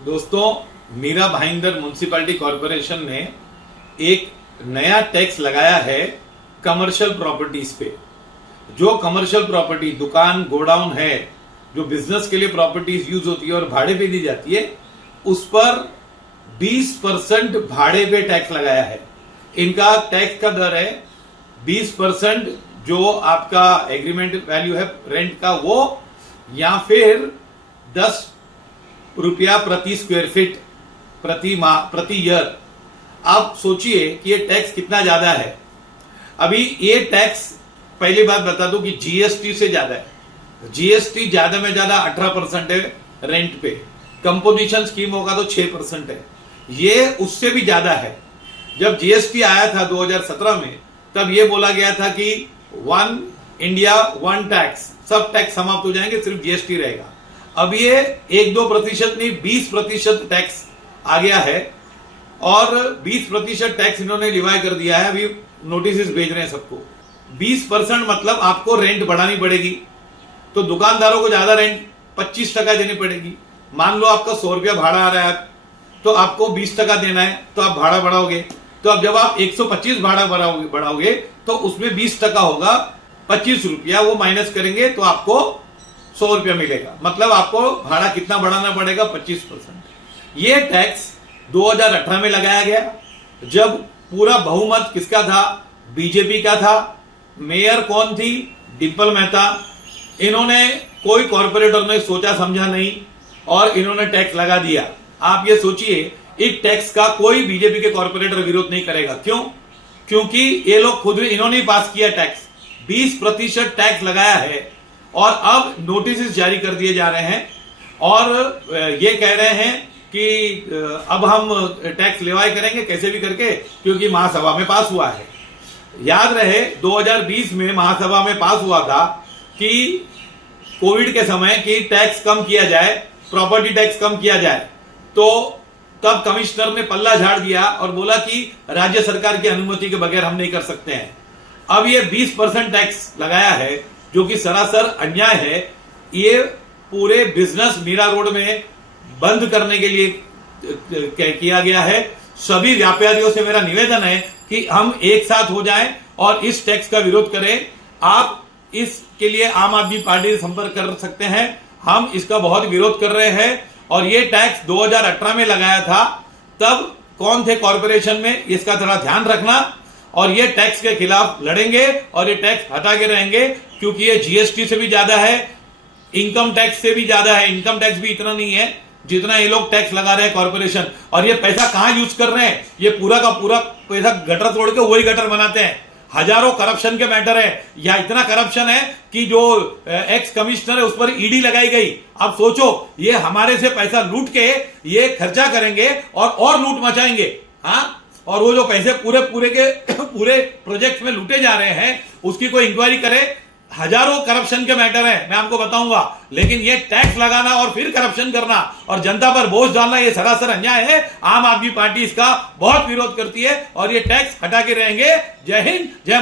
दोस्तों, Meera Bhayandar municipality corporation ने एक नया टैक्स लगाया है कमर्शियल प्रॉपर्टीज पे। जो कमर्शियल प्रॉपर्टी दुकान गोडाउन है, जो बिजनेस के लिए प्रॉपर्टीज यूज होती है और भाड़े पे दी जाती है, उस पर 20% भाड़े पे टैक्स लगाया है। इनका टैक्स का दर है 20%, जो आपका एग्रीमेंट वैल्यू है रेंट का वो, या फिर 10 रुपया प्रति स्क्वायर फीट प्रति माह प्रति ईयर। आप सोचिए कि ये टैक्स कितना ज्यादा है। अभी ये टैक्स, पहली बात बता दूं कि जीएसटी से ज्यादा है। जीएसटी ज्यादा में ज्यादा 18% है रेंट पे। कंपोजिशन स्कीम होगा तो 6% है। ये उससे भी ज्यादा है। जब जीएसटी आया था 2017 में, तब ये बोला गया था कि 1 इंडिया 1 टैक्स, सब टैक्स समाप्त हो जाएंगे, सिर्फ जीएसटी रहेगा। अब ये 1-2% नहीं, 20% टैक्स आ गया है और 20% टैक्स इन्होंने लिवाय कर दिया है। अभी नोटिस भेज रहे हैं सबको। 20% मतलब आपको रेंट बढ़ानी पड़ेगी, तो दुकानदारों को ज्यादा रेंट 25% देनी पड़ेगी। मान लो आपका 100 रुपया भाड़ा आ रहा है, तो आपको 20% देना है, तो आप भाड़ा बढ़ाओगे। तो अब जब आप 125 भाड़ा बढ़ाओगे तो उसमें 20% होगा, 25 रुपया वो माइनस करेंगे तो आपको 100 रुपया मिलेगा। मतलब आपको भाड़ा कितना बढ़ाना पड़ेगा? 25%। ये टैक्स 2018 में लगाया गया, जब पूरा बहुमत किसका था? बीजेपी का था। मेयर कौन थी? डिंपल मेहता। इन्होंने, कोई कॉर्पोरेटर ने सोचा समझा नहीं और इन्होंने टैक्स लगा दिया। आप ये सोचिए, इस टैक्स का कोई बीजेपी के कॉर्पोरेटर विरोध नहीं करेगा। क्यों? क्योंकि ये लोग खुद, इन्होंने ही पास किया टैक्स। 20% टैक्स लगाया है और अब नोटिस जारी कर दिए जा रहे हैं और ये कह रहे हैं कि अब हम टैक्स लेवाई करेंगे कैसे भी करके, क्योंकि महासभा में पास हुआ है। याद रहे 2020 में महासभा में पास हुआ था कि कोविड के समय कि टैक्स कम किया जाए, प्रॉपर्टी टैक्स कम किया जाए। तो तब कमिश्नर ने पल्ला झाड़ दिया और बोला कि राज्य सरकार की अनुमति के बगैर हम नहीं कर सकते हैं। अब ये 20% टैक्स लगाया है, जो कि सरासर अन्याय है। ये पूरे बिजनेस मीरा रोड में बंद करने के लिए किया गया है। सभी व्यापारियों से मेरा निवेदन है कि हम एक साथ हो जाएं और इस टैक्स का विरोध करें। आप इसके लिए आम आदमी पार्टी से संपर्क कर सकते हैं। हम इसका बहुत विरोध कर रहे हैं और ये टैक्स 2018 में लगाया था। तब कौन थे कॉर्पोरेशन में, इसका थोड़ा ध्यान रखना। और ये टैक्स के खिलाफ लड़ेंगे और ये टैक्स हटा के रहेंगे, क्योंकि ये जीएसटी से भी ज्यादा है, इनकम टैक्स से भी ज्यादा है। इनकम टैक्स भी इतना नहीं है जितना ये लोग टैक्स लगा रहे हैं कॉर्पोरेशन। और ये पैसा कहां यूज कर रहे हैं? ये पूरा का पूरा पैसा गटर तोड़ के वही गटर बनाते हैं। हजारों करप्शन के मैटर है। या इतना करप्शन है कि जो एक्स कमिश्नर है उस पर ईडी लगाई गई। अब सोचो, ये हमारे से पैसा लूट के ये खर्चा करेंगे और लूट मचाएंगे। हाँ, और वो जो पैसे पूरे प्रोजेक्ट में लूटे जा रहे हैं, उसकी कोई इंक्वायरी करे। हजारों करप्शन के मैटर है, मैं आपको बताऊंगा। लेकिन ये टैक्स लगाना और फिर करप्शन करना और जनता पर बोझ डालना, ये सरासर अन्याय है। आम आदमी पार्टी इसका बहुत विरोध करती है और ये टैक्स हटा के रहेंगे। जय हिंद, जय